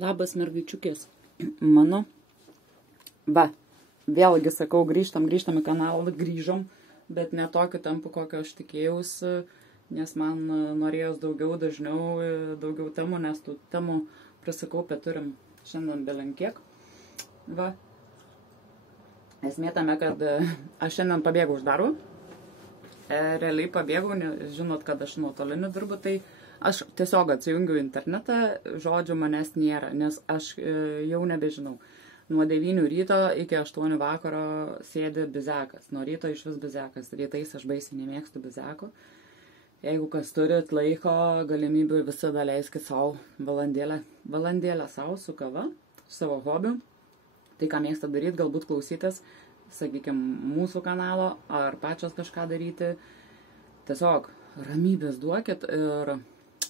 Labas mergaičiukės. Mano. Va, vėlgi sakau, grįžtam į kanalą, grįžom, bet ne tokiu tempu, kokio aš tikėjausi, nes man norėjos daugiau, dažniau, daugiau temų, nes tų temų prisikaupę turim šiandien belenkiek. Va. Esmė tame, kad aš šiandien pabėgau už darbą. Realiai pabėgau, žinot, kad aš nuotoliniu dirbu, tai aš tiesiog atsijungiu internetą, žodžiu manęs nėra, nes aš jau nebežinau. Nuo 9 ryto iki 8 vakaro sėdi bizekas. Nuo ryto iš vis bizekas. Rytais aš baisiai nemėgstu bizeko. Jeigu kas turit laiko, galimybių visada leiskit savo valandėlę savo su kava, savo hobiu. Tai, ką mėgsta daryti, galbūt klausytis, sakykime, mūsų kanalo ar pačios kažką daryti. Tiesiog ramybės duokit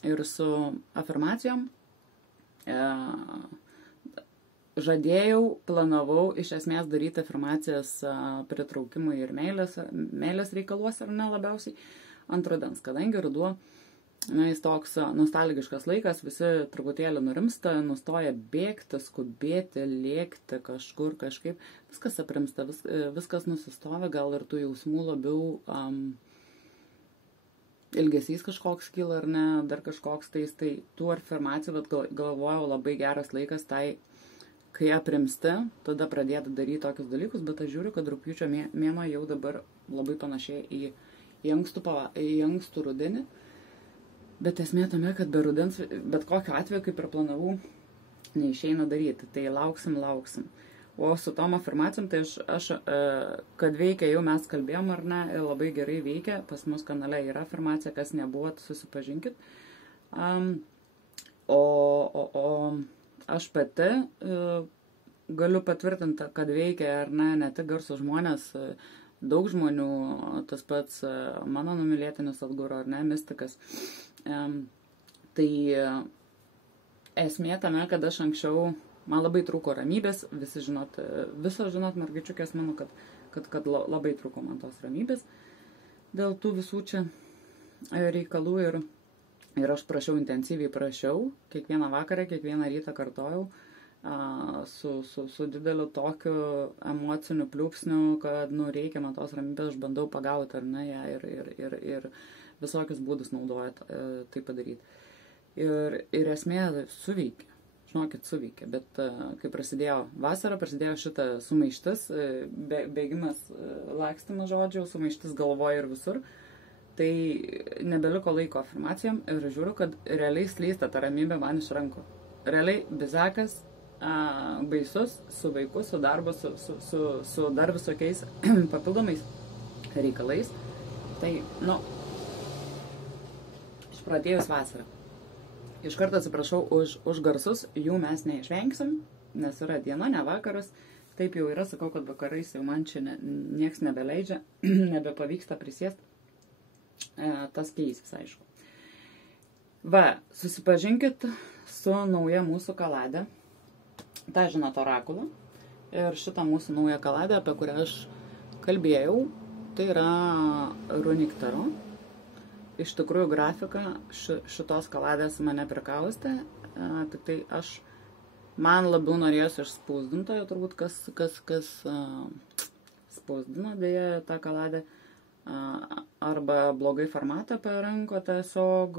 ir su afirmacijom. Žadėjau, planavau iš esmės daryti afirmacijas pritraukimui ir meilės reikaluose, ar ne labiausiai, ant rudens, kadangi ruduo, jis toks nostalgiškas laikas, visi truputėlį nurimsta, nustoja bėgti, skubėti, lėkti kažkur kažkaip, viskas aprimsta, viskas nusistovi, gal ir tų jausmų labiau ilgesys kažkoks kyla ar ne, dar kažkoks tai tų afirmacijų, bet galvojau labai geras laikas tai, kai aprimsti, tada pradėti daryti tokius dalykus, bet aš žiūriu, kad rugpjūčio mėnuo jau dabar labai panašiai į ankstų rudenį. Bet esmė tame, kad be rudens, bet kokiu atveju, kaip ir planavau, neišeina daryti. Tai lauksim. O su tom afirmacijom, tai aš kad veikia, jau mes kalbėjom ar ne, labai gerai veikia. Pas mus kanale yra afirmacija, kas nebuvo, susipažinkit. Aš pati galiu patvirtinti, kad veikia ar ne tik garsų žmonės, daug žmonių, tas pats mano numylėtinis Sadhguru ar ne, mistikas. Tai esmė tame, kad aš anksčiau, man labai trūko ramybės, visos žinot, mergaičiukės, manau, kad labai trūko man tos ramybės dėl tų visų čia reikalų ir aš intensyviai prašiau, kiekvieną vakarą, kiekvieną rytą kartojau, su dideliu tokiu emociniu pliūpsniu, kad reikia man tos ramybės, aš bandau pagauti ar ne ją ir visokius būdus naudoju tai padaryti. Ir esmė suveikė, žinokit, suveikė, bet kai prasidėjo vasara, prasidėjo šitą sumaištis, bėgimas, lakstymas žodžių, sumaištis galvoje ir visur. Tai nebeliko laiko afirmacijom ir žiūriu, kad realiai slysta ta ramybė man iš rankų. Realiai bizekas, baisus, su vaiku, su darbu, su dar visokiais papildomais reikalais. Tai, išpratėjus vasarą. Iš karto atsiprašau už garsus, jų mes neišvengsim, nes yra diena, ne vakaras. Taip jau yra, sakau, kad vakarais jau man čia nieks nebeleidžia, nebepavyksta prisėsti. Tas keisis, aišku. Va, susipažinkit su nauja mūsų kaladė. Ta, žinot, orakulą. Ir šitą mūsų naują kaladę, apie kurią aš kalbėjau, tai yra Runic Tarot. Iš tikrųjų, grafika šitos kaladės mane prikaustė. Tik tai man labiau norėjosi iš spausdintojo, turbūt kas spausdino dėja tą kaladę. Arba blogai formatą parinko tiesiog,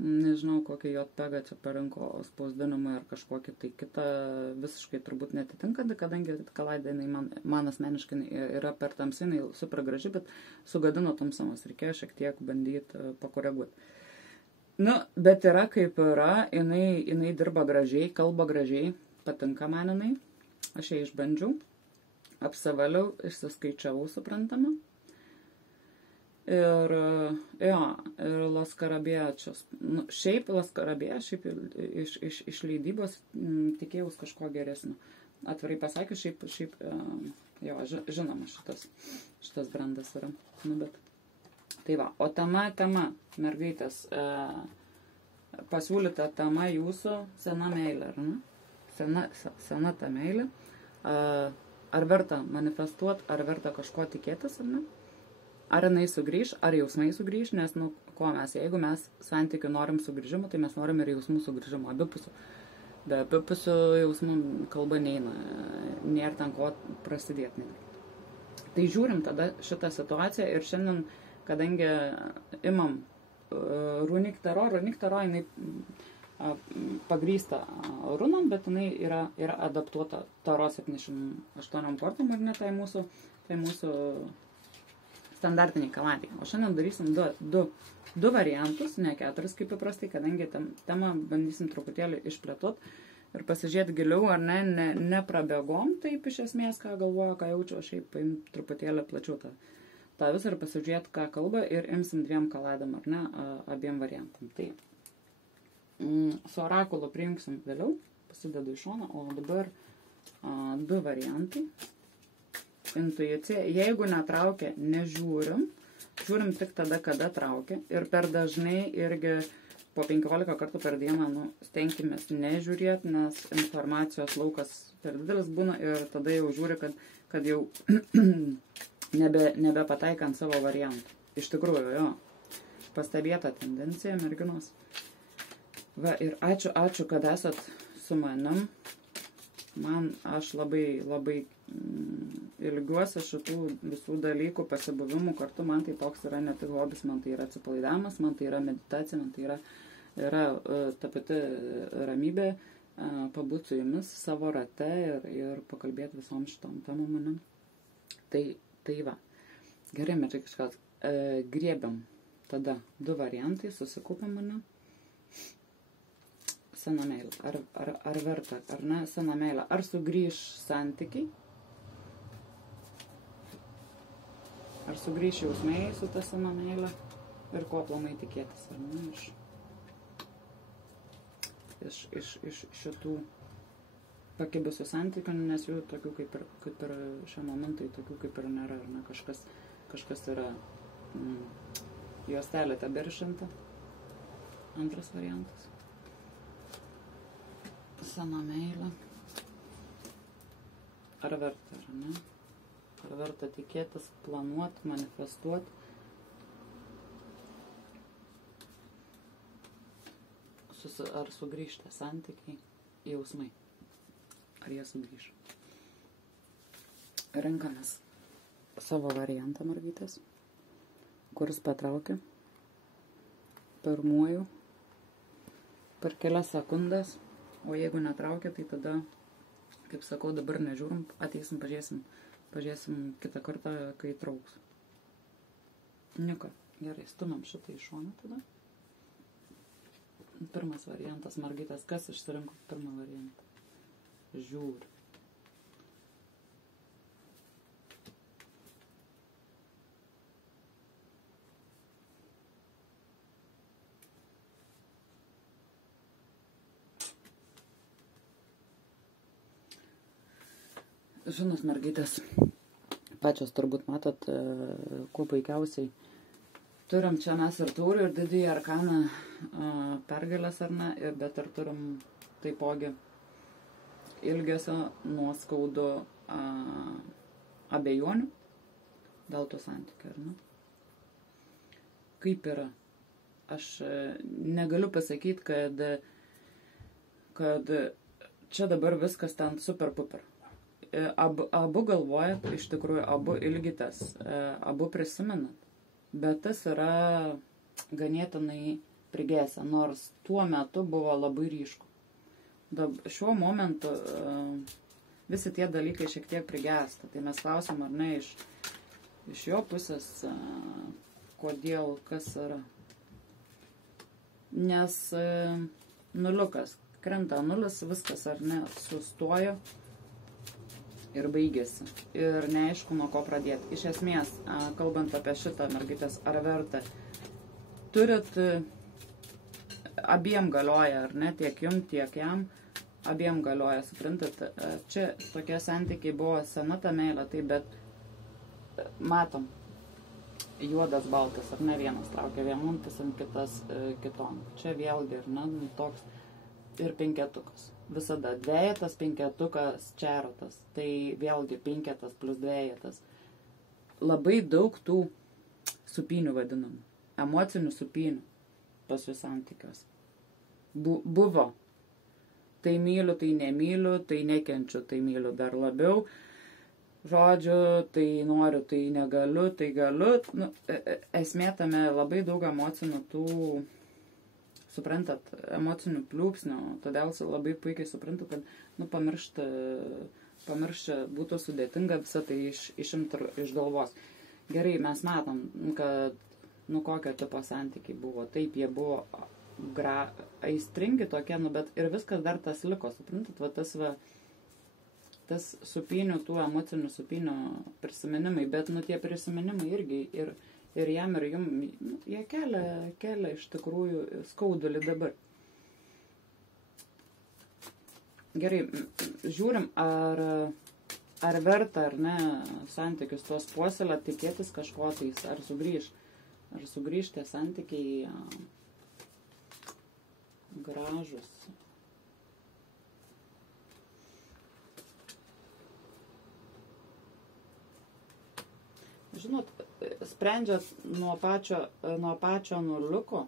nežinau, kokį JPEG čia parinko spausdinimą ar kažkokį tai kitą visiškai turbūt netitinkantį, kadangi kaladė man asmeniškai yra per tamsi, jinai super graži, bet sugadino tamsumas, reikėjo šiek tiek bandyti pakoreguoti. Bet yra kaip yra, jinai dirba gražiai, kalba gražiai, patinka man jinai, aš ją išbandžiau, apsivaliau, išsiskaičiavau, suprantama. Ir Las Karabiečios. Šiaip Las Karabie, šiaip iš leidybos tikėjaus kažko geresnio. Atvirai pasakius, šiaip žinoma, šitas brandas yra. Bet. Tai va, o tema, mergaitės, pasiūlyta tema jūsų sena meilė, ar ne? Sena ta meilė. Ar verta manifestuoti, ar verta kažko tikėtis, ar ne? Ar jinai sugrįž, ar jausmai sugrįž, nes, jeigu mes santykių norim sugrįžimo, tai mes norim ir jausmų sugrįžimo, abipusų. Be apipusių jausmų kalba neina, nėra ten ko prasidėti. Tai žiūrim tada šitą situaciją ir šiandien, kadangi imam Runic Tarot jinai pagrįsta runom, bet jinai yra adaptuota Tarot 78 kortom ir ne tai mūsų standartiniai kaladai. O šiandien darysim du variantus, ne 4 kaip įprastai, kadangi temą bandysim truputėlį išplėtoti ir pasižiūrėti giliau, ar ne prabėgom taip iš esmės, ką galvoju, ką jaučiu, o šiaip paim truputėlį plačiau tą visą ir pasižiūrėti, ką kalba ir imsim 2 kaladam, ar ne, abiem variantam. Tai su orakulu prijungsim vėliau, pasidedu į šoną, o dabar 2 variantai. Intuicija, jeigu netraukia, nežiūrim, žiūrim tik tada, kada traukia ir per dažnai irgi po 15 kartų per dieną stenkimės nežiūrėti, nes informacijos laukas per didelis būna ir tada jau žiūri, kad jau nebepataikant savo variantų. Iš tikrųjų, jo, pastebėta tendencija, merginos. Va, ir ačiū, kad esat su manim. Aš labai ilgiuosi šitų visų dalykų, pasibuvimų kartu. Man tai toks yra ne tik hobis, man tai yra atsipalaidavimas, man tai yra meditacija, man tai yra ta pati ramybė, pabūti su jumis savo rate ir pakalbėti visom šitom temom. Tai va. Gerai, medžiagiškas. Griebiam tada 2 variantai, susikūpam mane. Sena meilė. Ar verta, ar ne? Sena meilė. Ar sugrįž santykiai? Ar sugrįž jausmai su ta sena meilė? Ir ko aplamai tikėtis, ar ne? Iš šitų pakibusių santykių, nes jų tokių kaip ir šią momentą, tokių kaip ir nėra, ar ne? Kažkas yra juostelė teberišinta. Antras variantas. Sena meilė. Ar verta, ar ne? Ar verta tikėtis, planuoti, manifestuoti? Ar sugrįžta santykiai, jausmai? Ar jie sugrįž? Renkamės savo variantą, mergytės, kuris patraukia pirmuoju per kelias sekundės. O jeigu netraukia, tai tada, kaip sakau, dabar nežiūrim, ateisim, pažiūrėsim kitą kartą, kai trauks. Nieko, gerai, stumam šitą į šoną tada. Pirmas variantas, mergytės, kas išsirinko pirmą variantą? Žiūri. Žinot, mergytės, pačios turbūt matot, kuo puikiausiai turim čia mes ir taurį, ir didįjį arkaną pergalės, ar ne, bet ir turim taipogi ilgesio, nuoskaudų, abejonių dėl to santykių, ar ne? Kaip yra? Aš negaliu pasakyti, kad čia dabar viskas ten super puper. Abu galvojat, iš tikrųjų, abu ilgitės, abu prisimenat, bet tas yra ganėtinai prigėsę, nors tuo metu buvo labai ryšku. Šiuo momentu visi tie dalykai šiek tiek prigęsta, tai mes klausim, ar ne, iš jo pusės, kodėl, kas yra. Nes nuliukas, krenta nulis, viskas, ar ne, sustojo ir baigėsi. Ir neaišku, nuo ko pradėti. Iš esmės, kalbant apie šitą, mergytės, ar verta, turit, abiem galioja, ar ne, tiek jum, tiek jam, abiem galioja, suprantat, čia tokie santykiai buvo sena ta meilė, tai bet matom, juodas, baltas, ar ne, vienas traukia vienon pusėn, kitas kiton. Čia vėlgi, ar ne, toks ir penketukas. Visada dvejetas, penketukas, čerotas. Tai vėlgi penketas plus dvejetas. Labai daug tų supynių vadinamų. Emocinių supynių pas jų santykiuose. Buvo. Tai myliu, tai nemyliu, tai nekenčiu, tai myliu dar labiau. Žodžiu, tai noriu, tai negaliu, tai galiu. Nu, esmė tame labai daug emocinių tų, suprantat, emocinių pliūpsnių. Todėl labai puikiai suprantu, kad pamiršti būtų sudėtinga visą tai išimti iš galvos. Gerai, mes matom, kad kokio tipo santykiai buvo. Taip, jie buvo aistringi tokie, bet ir viskas dar tas liko, suprantat, tas supinių, tų emocinių supinių prisiminimai, bet tie prisiminimai irgi ir jam ir jum, jie kelia iš tikrųjų skaudulį dabar. Gerai, žiūrim, ar verta, ar ne, santykius tos puoselėt, tikėtis kažko tais, ar sugrįž tie santykiai gražus. Žinot, sprendžiat nuo pačio nuliuko,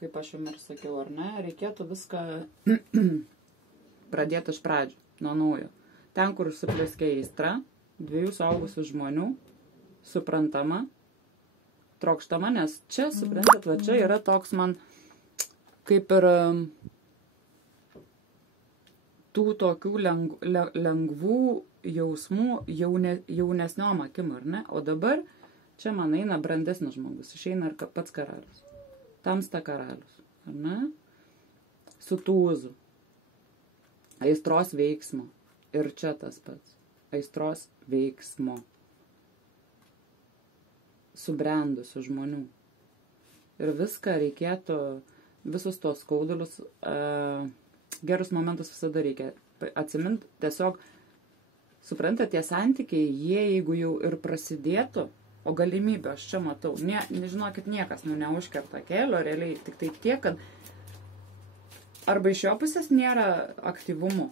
kaip aš jums ir sakiau, ar ne, reikėtų viską pradėti iš pradžių, nuo naujo. Ten, kur supleskė aistra, dviejų suaugusių žmonių, suprantama, trokštama, nes čia, suprantat, čia yra toks man kaip ir tų tokių lengvų jausmų jaunesniom akim, ar ne? O dabar čia man eina brandesnis žmogus, išeina ir pats karalius. Tamsta karalius, ar ne? Su tūzu. Aistros veiksmo. Ir čia tas pats. Aistros veiksmo. Subrendusių žmonių. Ir viską reikėtų, visus tos skaudulius, gerus momentus visada reikia atsiminti. Tiesiog, suprantate, tie santykiai, jie jeigu jau ir prasidėtų, o galimybę aš čia matau, nežinokit, niekas neužkerta kelio, realiai tik tai tiek, kad arba iš jo pusės nėra aktyvumo,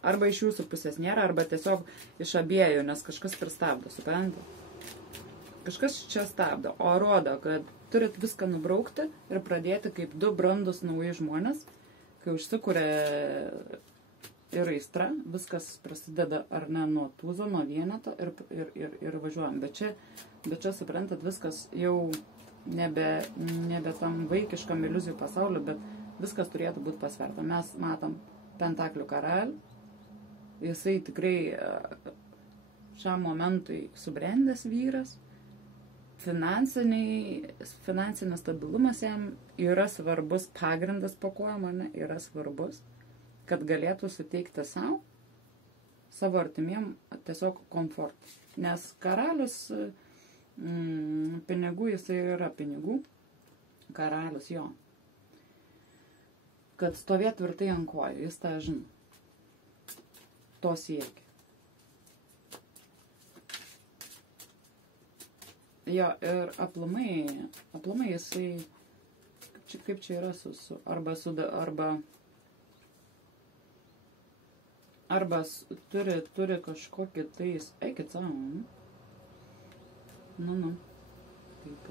arba iš jūsų pusės nėra, arba tiesiog iš abiejų, nes kažkas pristabdo, suprantate? Kažkas čia stabdo, o rodo, kad turit viską nubraukti ir pradėti kaip du brandus nauji žmonės, kai užsikuria ir aistra, viskas prasideda ar ne nuo tūzo, nuo vieneto ir važiuojam. Bet čia, suprantat, viskas jau nebe tam vaikiškam iliuzijų pasauliu, bet viskas turėtų būti pasverta. Mes matom Pentaklių karalių, jisai tikrai šiam momentui subrendęs vyras, finansinis stabilumas jam yra svarbus, pagrindas po kojom, ne, yra svarbus, kad galėtų suteikti savo artimiem tiesiog komfortą. Nes karalius, pinigų, jisai yra pinigų, karalius jo. Kad stovėtų tvirtai ant kojų, jis tą žino. To siekia. Jo, ir aplamai jisai, kaip čia yra arba turi kažkokį tais, eikit savo, taip,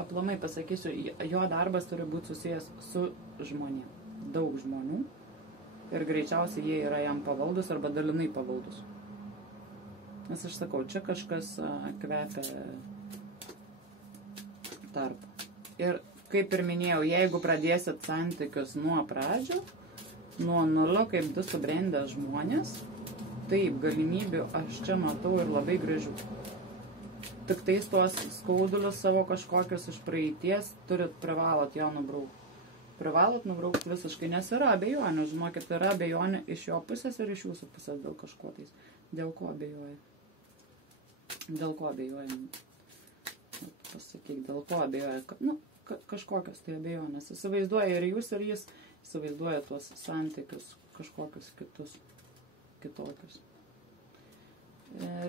aplamai pasakysiu, jo darbas turi būti susijęs su žmonėm, daug žmonių, ir greičiausiai jie yra jam pavaldus arba dalinai pavaldus. Nes aš sakau, čia kažkas kvepia tarp. Ir kaip ir minėjau, jeigu pradėsit santykius nuo pradžių, nuo nulio, kaip du subrendę žmonės, taip, galimybių aš čia matau ir labai gražių. Tik tais tuos skaudulius savo kažkokius iš praeities privalot jo nubraukti. Privalot nubraukti visiškai, nes yra abejonių, žinokit, yra abejonių iš jo pusės ir iš jūsų pusės dėl kažko tais. Dėl ko abejoja? Dėl ko abejoja? Pasakyk, dėl ko abejoja? Kažkokios tai abejonės. Įsivaizduoja ir jūs, ir jis įsivaizduoja tuos santykius kažkokius kitokius.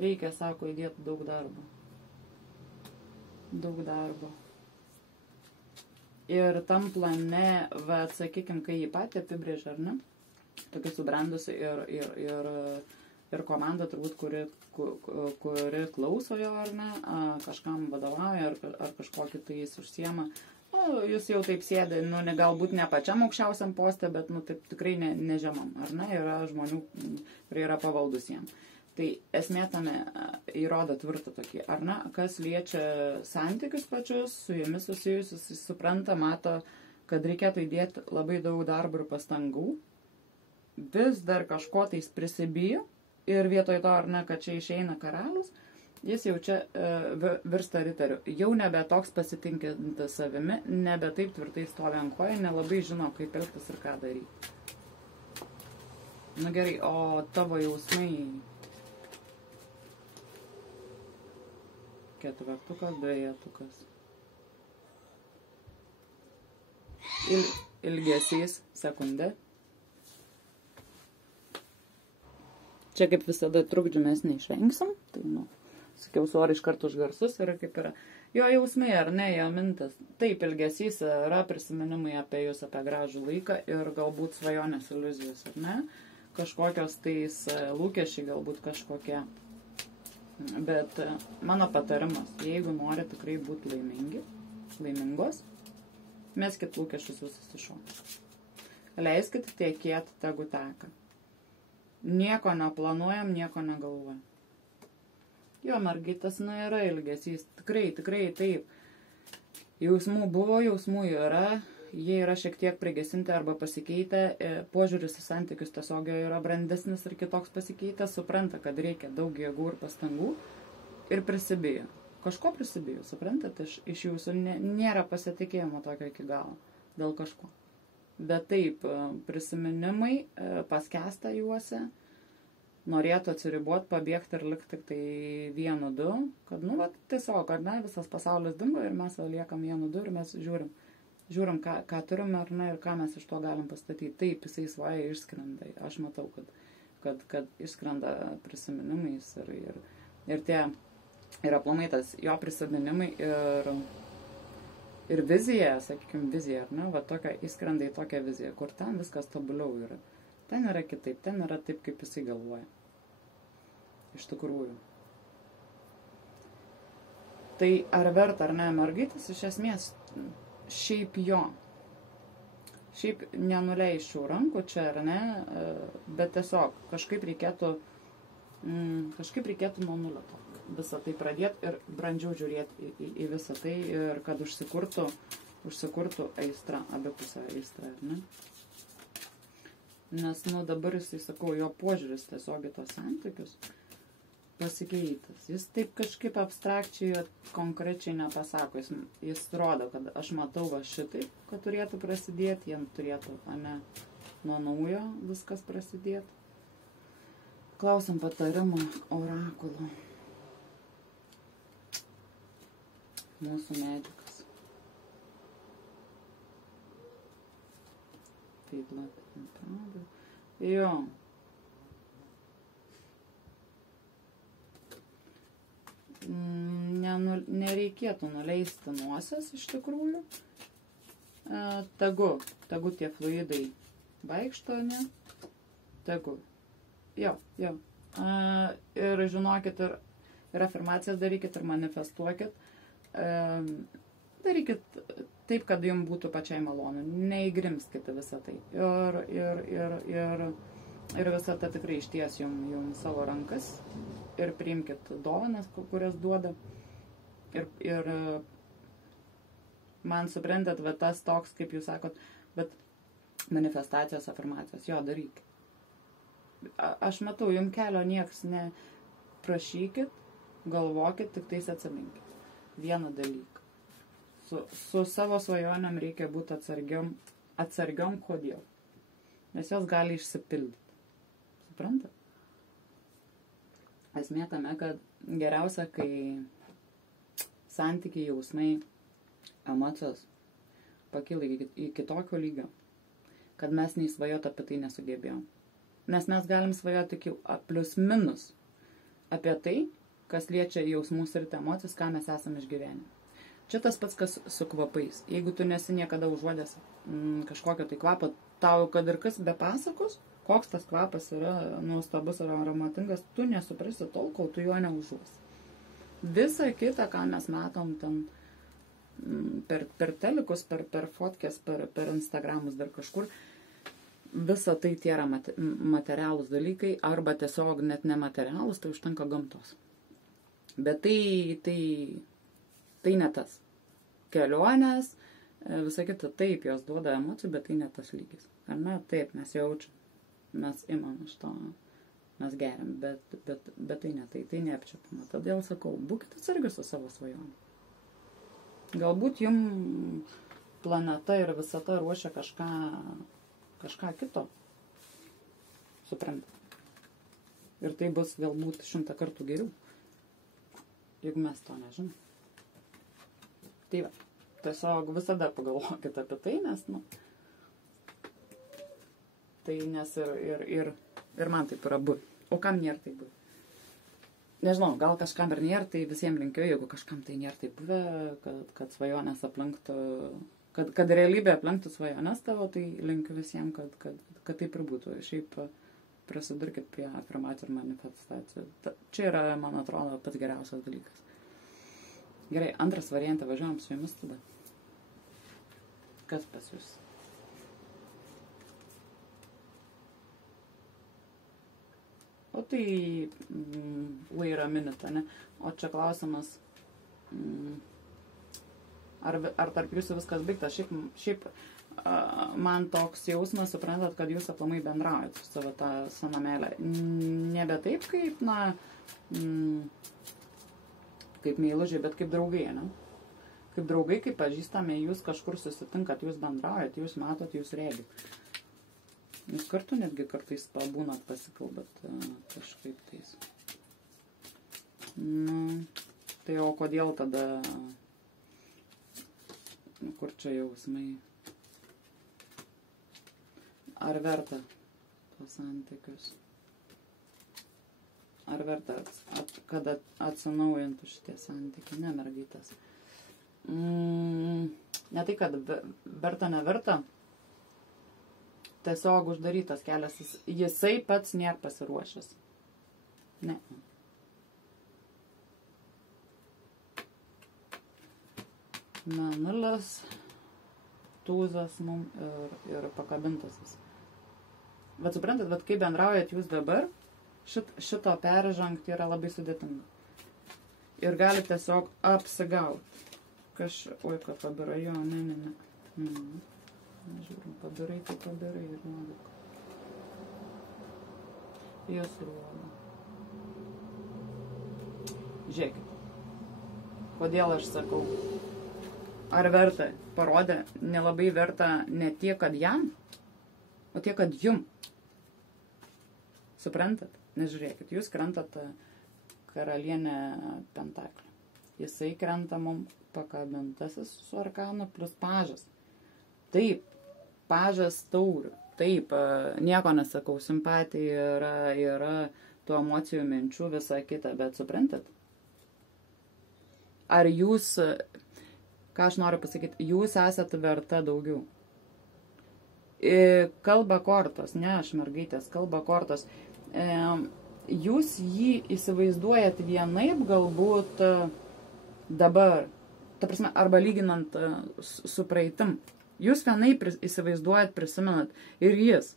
Reikia, sako, įdėti daug darbo. Daug darbo. Ir tam plane, sakykim, kai jį patį apibrėžia, ar ne? Tokia subrendusi ir komanda turbūt, kuri klauso jo, ar ne, kažkam vadovauja, ar kažkokį tai jis užsiema. jis jau taip sėdi, galbūt ne pačiam aukščiausiam poste, bet, taip tikrai ne žemam, ar ne, yra žmonių, kurie yra pavaldus jam. Tai esmė tame įrodo tvirtą tokį, ar ne, kas liečia santykius pačius, su jomis susijusius, jis supranta, mato, kad reikėtų įdėti labai daug darbo ir pastangų, vis dar kažko tais prisibijo ir vietoj to, ar ne, kad čia išeina karalius, jis jau čia virsta riteriu. Jau nebe toks pasitinkintas savimi, nebe taip tvirtai stovi ant kojų, nelabai žino, kaip elgtis ir ką daryti. Gerai, o tavo jausmai ketvertukas, dvejetukas. Ilgesys, sekundė. Čia kaip visada trukdžių mes neišvengsim, tai sakiau, sorry iš karto už garsus yra kaip yra. Jo jausmai, ar ne, jo mintis. Taip, ilgesys yra prisiminimai apie jūs, apie gražų laiką ir galbūt svajonės iliuzijos, ar ne? Kažkokios tais lūkesčiai galbūt kažkokie. Bet mano patarimas, jeigu nori tikrai būti laimingos, meskit lūkesčius visus iš šono. Leiskit tekėti, tegu teka. Nieko neplanuojam, nieko negalvojam. Jo, mergytas, yra ilgesys. Tikrai taip. Jausmų buvo, jausmų yra. Jie yra šiek tiek prigesinti arba pasikeitę. Požiūris į santykius tiesiog yra brandesnis ir kitoks pasikeitęs. Supranta, kad reikia daug jėgų ir pastangų. Ir prisibijo. Kažko prisibijo, suprantat? Iš jūsų nėra pasitikėjimo tokio iki galo. Dėl kažko. Bet taip, prisiminimai paskęsta juose, norėtų atsiriboti, pabėgti ir likti tik tai 1-2, kad, tiesiog, ar ne, visas pasaulis dingo ir mes liekam 1-2 ir mes žiūrim ką turim, ar ne, ir ką mes iš to galim pastatyti. Taip, jisai svaja išskrenda. Aš matau, kad išskrenda prisiminimais ir tie, ir aplamai tas jo prisiminimai ir vizija, sakykime, vizija, ar ne, tokia įskrenda į tokią viziją, kur ten viskas tobuliau yra. Ten yra kitaip, ten yra taip, kaip jisai galvoja. Iš tikrųjų. Tai ar verta, ar ne, mergytis, iš esmės, šiaip jo. Šiaip nenuleisčiau rankų čia, ar ne, bet tiesiog kažkaip reikėtų nuo nulio to. Visą tai pradėti ir brandžiau žiūrėti į visą tai ir kad užsikurtų aistra, abipusę aistrą, ar ne? Nes, dabar jisai, sakau, jo požiūris tiesiog į tos santykius pasikeitęs. Jis taip kažkaip abstrakčiai, konkrečiai nepasako. Jis rodo, kad aš matau šitaip, kad turėtų prasidėti, jam turėtų, nuo naujo viskas prasidėti. Klausim patarimą orakulo. Mūsų medikas. Taip, labai. Jo. Nereikėtų nuleisti nosies iš tikrųjų. Tegu tie fluidai vaikšto, ne? Tegu. Jo. Ir žinokit, ir afirmacijas darykit, ir manifestuokit. Darykit taip, kad jums būtų pačiai malonu. Neįgrimskite visą tai. Ir visą tą tikrai išties jums savo rankas. Ir priimkit dovanas, kurias duoda. Ir man suprantat, tas toks, kaip jūs sakot, bet manifestacijos, afirmacijos, jo, darykit. Aš matau, jums kelio nieks neprašykit, galvokit, tik tais atsiminkit. Vieną dalyką. Su savo svajonėm reikia būti atsargiom, kodėl? Nes jos gali išsipildyti. Suprantat? Esmė tame, kad geriausia, kai santykiai, jausmai, emocijos pakyla į kitokio lygio, kad mes nei svajot apie tai nesugebėjom. Nes mes galim svajoti tik plius minus apie tai, kas liečia jausmų sritį, emocijas, ką mes esame išgyvenę. Čia tas pats, kas su kvapais. Jeigu tu nesi niekada užuodęs kažkokio tai kvapo, tau kad ir kas be pasakos, koks tas kvapas yra nuostabus ar aromatingas, tu nesuprasi tol, kol tu jo neužuosi. Visa kita, ką mes matom ten per telikus, per fotkės, per Instagramus, dar kažkur. Visa tai yra materialūs dalykai, arba tiesiog net nematerialūs, tai užtenka gamtos. Bet tai ne tas. Kelionės, visą kitą, taip, jos duoda emocijų, bet tai ne tas lygis. Ar ne? Taip, mes jaučiam, mes imam iš to, mes geriam, bet tai ne, tai neapčiopama. Todėl sakau, būkite atsargius su savo svajonu. Galbūt jums planeta ir visata ruošia kažką kito. Suprantat. Ir tai bus galbūt 100 kartų geriau, jeigu mes to nežinom. Tai va, tiesiog visada pagalvokite apie tai, nes, tai nes ir man taip yra buvę. O kam nėra taip buvę? Nežinau, gal kažkam ir nėra, tai visiems linkiu, jeigu kažkam tai nėra taip buvę, kad svajonės aplenktų, kad realybė aplenktų svajonės tavo, tai linkiu visiems, kad taip ir būtų. Šiaip prasidurkit prie afirmacijų ir manifestacijų. Čia yra, man atrodo, pats geriausias dalykas. Gerai, antras variantą važiuojam su jumis tada. Kas pas jūs? O tai wait a minute, ne? O čia klausimas, ar tarp jūsų viskas baigta? Šiaip man toks jausmas, suprantat, kad jūs aplamai bendraujat su savo tą senamelę. Nebe taip kaip, kaip meilužiai, bet kaip draugai, ne? Kaip draugai, kaip pažįstame, jūs kažkur susitinkat, jūs bendraujat, jūs matot, jūs regit. Jūs kartu netgi kartais pabūnat, pasikalbat kažkaip tais. Tai o kodėl tada, kur čia jausmai? Ar verta tos santykius? Ar verta, kad atsinaujintų šitie santykiai? Ne, mergytės. Ne tai, kad verta, neverta. Tiesiog uždarytas kelias. Jisai pats nėra pasiruošęs. Ne. Mėnulis, tūzas mum ir pakabintas jis. Bet suprantat, bet kai bendraujat jūs dabar, šito peržengti yra labai sudėtinga. Ir gali tiesiog apsigauti. Oi, ką pabirai, jo, ne. Žiūrim, pabirai, tai pabirai ir nuodik. Jūs rodo. Žiūrėkit. Kodėl aš sakau? Ar verta? Parodė, nelabai verta ne tiek, kad jam, o tiek, kad jum. Suprantat? Nežiūrėkit, jūs krentat karalienę pentaklį. Jisai krenta mum pakabintasis su arkanu plus pažas. Taip, pažas taurių. Taip, nieko nesakau, simpatija yra tų emocijų, minčių, visa kita, bet suprantat? Ar jūs, ką aš noriu pasakyti, jūs esate verta daugiau. Kalba kortos, ne aš mergaitės, kalba kortos. Jūs jį įsivaizduojat vienaip galbūt dabar, ta prasme, arba lyginant su praeitim. Jūs vienaip įsivaizduojat, prisimenat ir jis.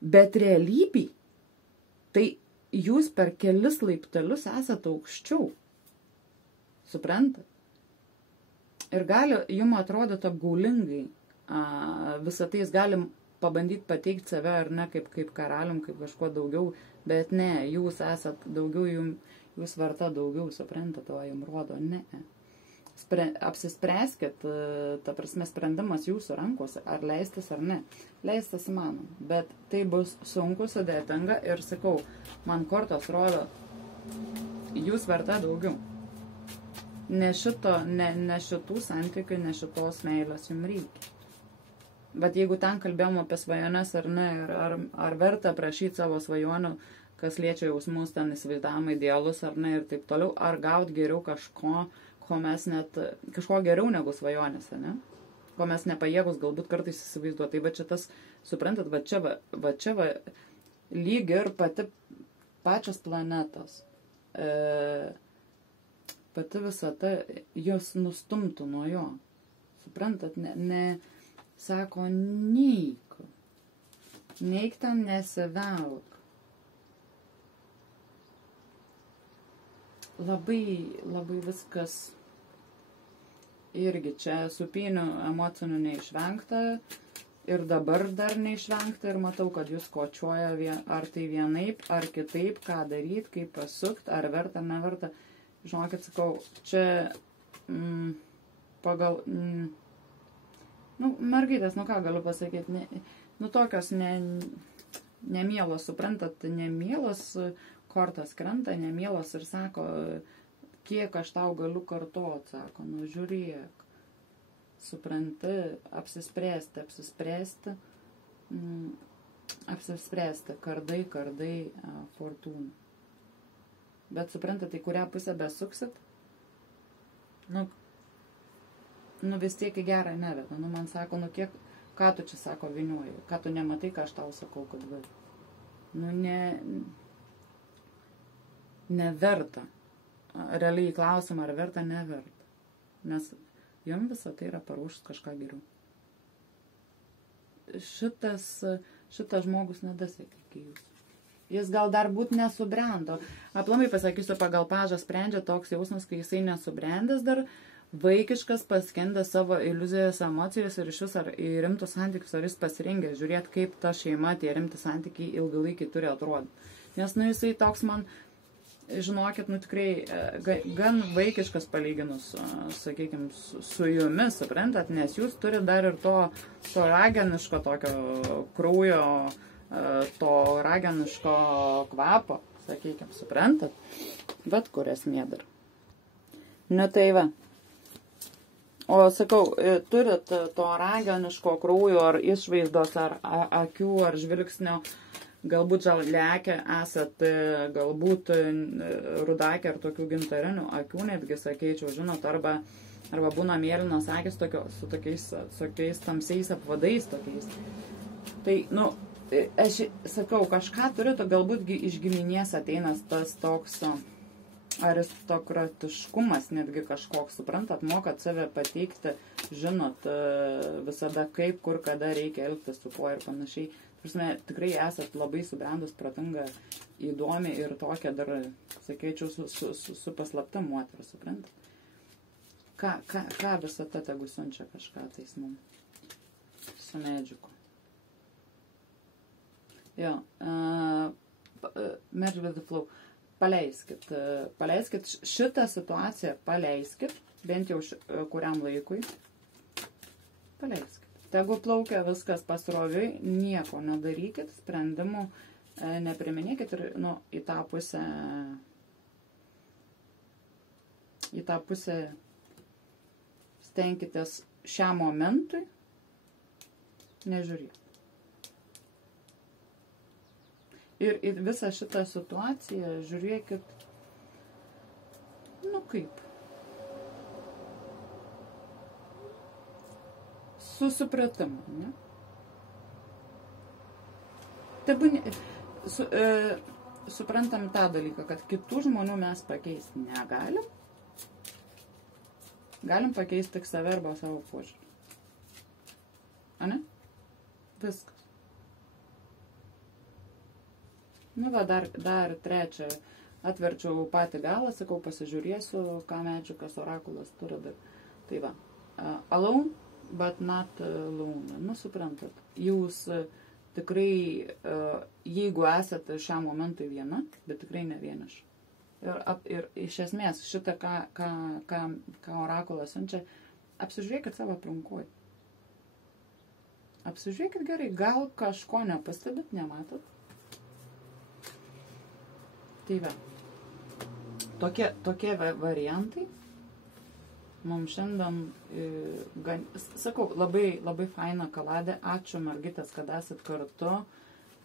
Bet realybėj, tai jūs per kelis laiptelius esate aukščiau. Suprantat? Ir gali jums atrodyti apgaulingai. Visą tai jis gali pabandyti pateikti save ar ne kaip karalium, kaip kažkuo daugiau, bet ne, jūs esat daugiau, jūs verta daugiau, suprantat, o jums rodo ne. Apsispręskit, ta prasme, sprendimas jūsų rankose, ar leistis ar ne. Leistis įmanom, bet tai bus sunku, sudėtinga ir sakau, man kortos rodo, jūs verta daugiau. Ne šitų santykių, ne šitos meilės jums reikia. Bet jeigu ten kalbėjom apie svajones ar ne, ar verta prašyti savo svajonių, kas liečia jausmus, ten įsivaizdavimą, idealus ar ne ir taip toliau, ar gauti geriau kažko geriau negu svajonėse, ne? Ko mes nepajėgus galbūt kartais įsivaizduoti. Tai va čia tas, suprantat, va čia lyg ir pačios planetos pati visata jūs nustumtų nuo jo. Suprantat, sako, neik. Neik ten nesivelk. Labai, labai viskas irgi čia supynių emocinių neišvengta ir dabar dar neišvengta ir matau, kad jūs kočiuoja ar tai vienaip, ar kitaip, ką daryti, kaip pasukti, ar verta, ar neverta. Žinokit, sakau, čia pagal, mergaitės, ką galiu pasakyti, tokios nemielos, suprantat, nemielos kortas krenta, nemielos ir sako, kiek aš tau galiu kartot, sako, žiūrėk, supranti, apsispręsti, kardai, fortūna. Bet suprantat, tai kurią pusę besuksit, vis tiek į gerą neveda. Man sako, ką tu čia, sako, viniuoji, ką tu nematai, ką aš tau sakau, kad neverta. Realiai klausimą, ar verta, neverta. Nes jums visą tai yra paruošus kažką geriau. Šitas žmogus nedasiekia iki jūsų. Jis gal dar būt nesubrendo. Aplamai pasakysiu, pagal pažą sprendžia toks jausmas, kai jisai nesubrendęs dar, vaikiškas, paskendęs savo iliuzijos, emocijos ir iš vis ar į rimtus santykius, ar jis pasirengęs žiūrėti, kaip ta šeima, tie rimti santykiai ilgalaikiai turi atrodyti. Nes jisai toks man, žinokit, tikrai gan vaikiškas palyginus, sakykime, su jumis, suprantat, nes jūs turite dar ir to rageniško tokio kraujo, to rageniško kvapo, sakykime, suprantat, bet kur esmė dar. Tai va. O sakau, turit to rageniško kraujo ar išvaizdos, ar akių, ar žvilgsnio, galbūt žaliakę esat, galbūt rudakė ar tokių gintarinių akių, netgi sakyčiau, žinot, arba būna mėlynos akis su tokiais tamsiais apvadais tokiais. Tai, aš sakau, kažką turite, galbūt iš giminės ateinas tas toks aristokratiškumas, netgi kažkoks, suprantat, mokat save pateikti, žinot visada kaip, kur, kada reikia elgtis su kuo ir panašiai. Prasme, tikrai esat labai subrendus, protinga, įdomi ir tokia dar, sakyčiau, su paslapta moteris, suprantat? Ką visata tegu siunčia kažką tais mum su medžiku. Jo, Merge with the flow. Paleiskit šitą situaciją, bent jau kuriam laikui. Paleiskit. Tegu plaukia viskas pasroviui, nieko nedarykit, sprendimų nepriminėkit ir į tą pusę stenkitės šiam momentui nežiūrėti. Ir visą šitą situaciją žiūrėkit, kaip. Su supratimu, ne? Suprantam tą dalyką, kad kitų žmonių mes pakeisti negalim. Galim pakeisti tik save arba savo požiūrį. Ane? Viskas. Dar trečią atverčiau patį galą, sakau, pasižiūrėsiu, ką medžiukas orakulas turi. Tai va, alone, but not alone. Suprantat, jūs tikrai, jeigu esate šiam momentui viena, bet tikrai ne vieniša. Ir iš esmės, šitą, ką orakulas siunčia, apsižiūrėkit savo aplinkoj. Apsižiūrėkit gerai, gal kažko nepastebit, nematot. Tai va, tokie variantai mums šiandien, sakau, labai, labai faina kaladė. Ačiū mergitės, kad esat kartu.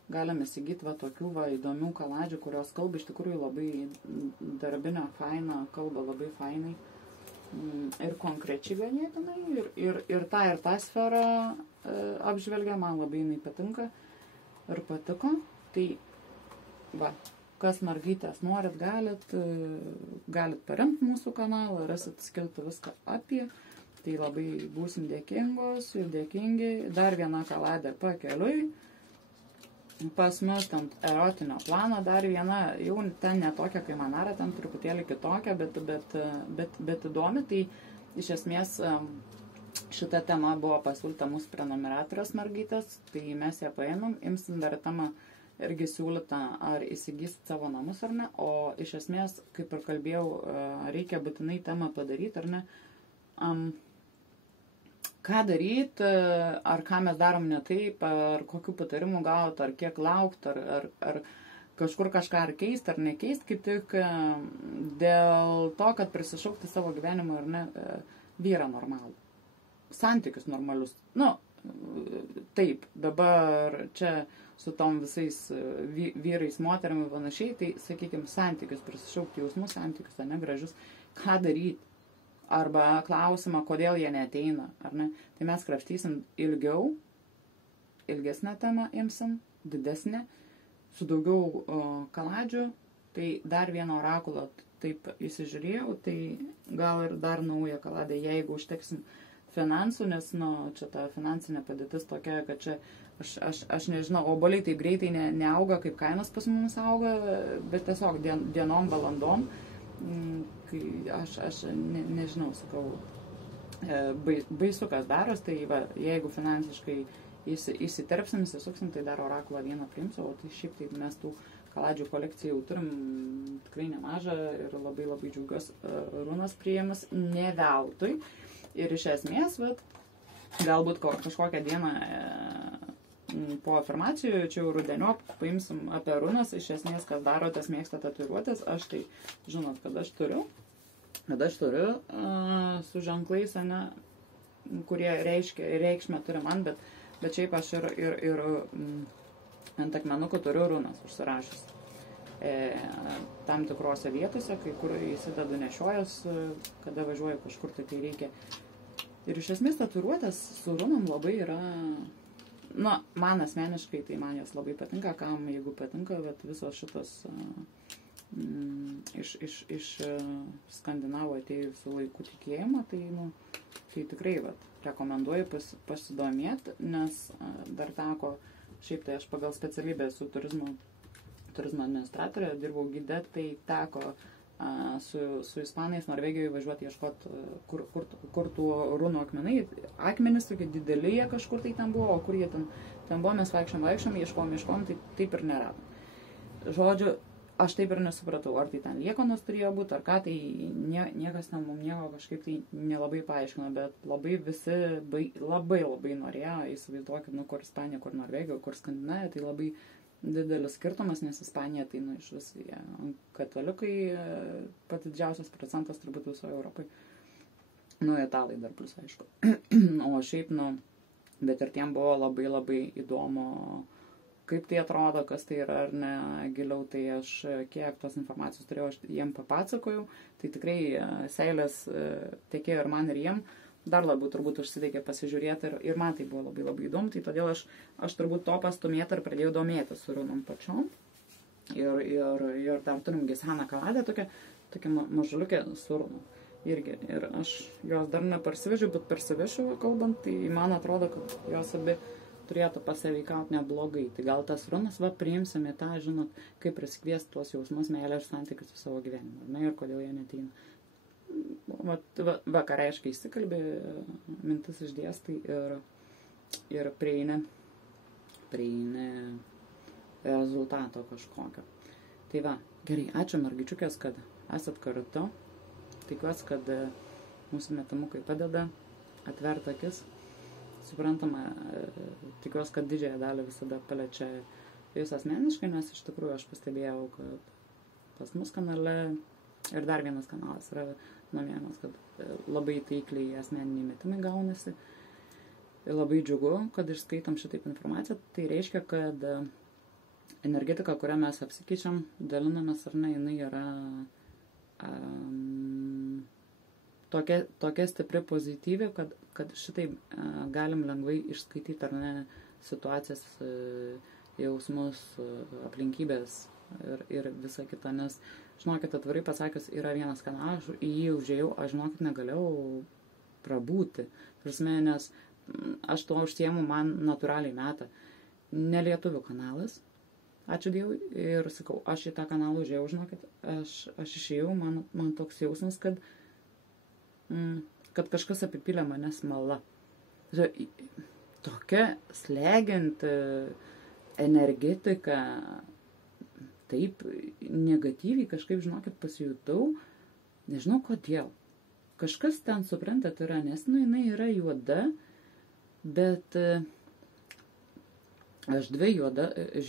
Galim įsigyti tokių įdomių kaladžių, kurios kalba iš tikrųjų labai darbinę, fainą, kalba labai fainai. Ir konkrečiai ganėtinai, ir tą sferą apžvelgia, man labai jinai patinka ir patiko. Tai va, kas mergaitės norit, galit paremti mūsų kanalą, rasit skilti viską apie. Tai labai būsim dėkingos ir dėkingi. Dar viena kaladė pakeliui. Pas mus ten erotinio plano dar viena, jau ten netokia kaip Manara, ten truputėlį kitokia, bet įdomi. Tai iš esmės šita tema buvo pasiūlyta mūsų prenumeratorios mergaitės, tai mes ją paėmėm, imsim dar temą irgi siūlytą, ar įsigysit savo namus ar ne, o iš esmės, kaip ir kalbėjau, reikia būtinai temą padaryti ar ne. Ką daryti, ar ką mes darom ne taip, ar kokių patarimų gauti, ar kiek laukti, ar kažkur kažką ar keisti, ar nekeisti, kaip tik dėl to, kad prisišaukti savo gyvenimą ar ne, vyrą normalų. Santykius normalius. Nu, taip, dabar čia su tom visais vyrais, moteriami panašiai, tai, sakykime, santykius, prisišaukti jausmus, santykius, ar ne, gražius, ką daryti. Arba klausimą, kodėl jie neateina, ar ne. Tai mes krapštysim ilgiau, ilgesnę temą imsim, didesnę, su daugiau kaladžių. Tai dar vieną orakulą taip įsižiūrėjau, tai gal ir dar naują kaladę, jeigu užteksim finansų, nes, nu, čia ta finansinė padėtis tokia, kad čia, aš nežinau, obuoliai taip greitai neauga, kaip kainos pas mumis auga, bet tiesiog dienom, valandom. Kai aš nežinau, sakau, baisu kas daros, tai va, jeigu finansiškai įsiterpsim, įsisuksim, tai dar orakulą vieną priimsiu, o tai šiaip tai mes tų kaladžių kolekcijų jau turim tikrai nemažą ir labai labai džiaugiuosi runas priėmus ne veltui. Ir iš esmės, vat, galbūt kažkokią dieną po afirmacijų, čia jau rudeniop, paimsim apie runas, iš esmės, kas darotės, mėgsta tatuiruotės, aš tai, žinot, kad aš turiu su ženklais, ne, kurie reikšmę turi man, bet šiaip aš ir ant akmenukų turiu runas užsirašęs. Tam tikrose vietose, kai kur įsidedu nešiojas, kada važiuoju kažkur, tai reikia. Ir iš esmės tatuiruotės su runam labai yra... Na, man asmeniškai, tai man jas labai patinka, kam jeigu patinka, bet visos šitos iš Skandinavų atėjusių laikų tikėjimo, tai, nu, tai tikrai rekomenduoju pasidomėti, nes dar teko, šiaip tai aš pagal specialybę esu turizmo administratorė, dirbau gide, tai teko su ispanais Norvegijoje važiuoti ieškoti, kur tų runų akmenys, tokie dideli jie kažkur tai ten buvo, o kur jie ten buvo, mes vaikščiom, ieškom, tai taip ir neradom. Žodžiu, aš taip ir nesupratau, ar tai ten liekanos turėjo būti, ar ką, tai niekas ten mums nieko kažkaip tai nelabai paaiškino, bet labai visi labai norėjo, įsivaizduokit, kur Ispanija, kur Norvegija, kur Skandinavija, tai labai didelis skirtumas, nes Ispanija tai, nu, iš vis katalikai, pats didžiausias procentas turbūt visoje Europai. Nu, italai dar plus, aišku. O šiaip, nu, bet ir tiem buvo labai įdomu, kaip tai atrodo, kas tai yra ar ne giliau, tai aš kiek tos informacijos turėjau, aš jiem papasakojau, tai tikrai seilės tekėjo ir man ir jiem. Dar labiau turbūt užsidegė pasižiūrėti ir man tai buvo labai įdomu, tai todėl aš turbūt to pastumėti ir pradėjau domėtis su runom pačiom. Ir dar turim Gisaną kaladę, tokia mažuliukė su runu. Irgi. Ir aš jos dar neparsivežiau, bet parsivežiau kalbant, tai man atrodo, kad jos abi turėtų pasaveikauti neblogai. Tai gal tas runas, priimsime tą, žinot, kaip prisikviesti tuos jausmus, meilę ir santykius su savo gyvenimu. Na ir kodėl jie neteina. Ką reiškia įsikalbė, mintis išdėstai ir prieini rezultato kažkokio. Tai va, gerai, ačiū mergičiukės, kad esat kartu. Tikiuosi, kad mūsų metamukai padeda atverti akis. Suprantama, tikiuosi, kad didžiąją dalį visada paliečia jūs asmeniškai, nes iš tikrųjų aš pastebėjau, kad pas mus kanale ir dar vienas kanalas yra nomėjimas, kad labai taikliai asmeniniai metimai gaunasi. Ir labai džiugu, kad išskaitom šitaip informaciją. Tai reiškia, kad energetika, kurią mes apsikeičiam, dalinamės ar ne, jinai yra tokia stipri pozityvi, kad šitaip galim lengvai išskaityti ar ne situacijas, jausmus, aplinkybės ir visa kita, nes, žinokit, atvarai pasakius, yra vienas kanalas, į jį užėjau, aš, žinokit, negalėjau prabūti. Prasme, nes aš tuo užsiemu, man natūraliai meta. Ne lietuvių kanalas, ačiū Dievui, ir sakau, aš į tą kanalą užėjau, žinokit, aš išėjau, man toks jausmas, kad kažkas apipylė mane smala. Tokia slegianti energetika, taip negatyviai kažkaip, žinokit, pasijutau, nežinau kodėl. Kažkas ten, suprantat, yra, nes, jinai yra juoda, bet aš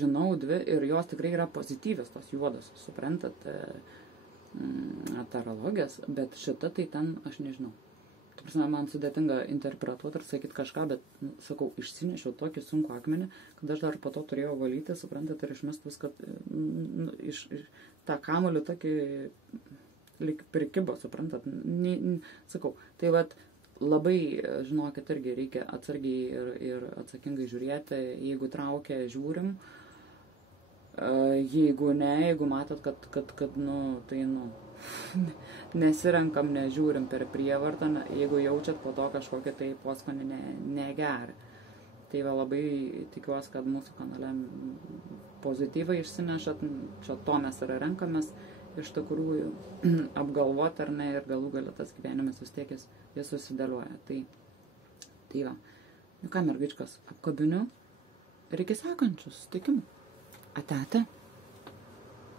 žinau dvi ir jos tikrai yra pozityvios, tos juodos, suprantat, tarologijas, bet šita tai ten, aš nežinau. Man sudėtinga interpretuoti ir sakyti kažką, bet, sakau, išsinešiau tokį sunkų akmenį, kad aš dar po to turėjau valyti, suprantat, ir išmest viską, iš tą kamuolį tokį lyg prikibo, suprantat. Sakau, tai vat labai, žinokit, irgi reikia atsargiai ir atsakingai žiūrėti, jeigu traukia, žiūrim, jeigu ne, jeigu matot, kad tai nesirenkam, nežiūrim per prievartą, jeigu jaučiat po to kažkokį tai poskonį negerą. Tai va labai tikiuosi, kad mūsų kanale pozityvai išsinešat, čia to mes ir renkamės iš tikrųjų apgalvoti ar ne, ir galų galia tas gyvenimas vis tiek jis susidėlioja. Tai va, ką mergičkas, apkabiniu ir iki sekančių susitikimų. Ate.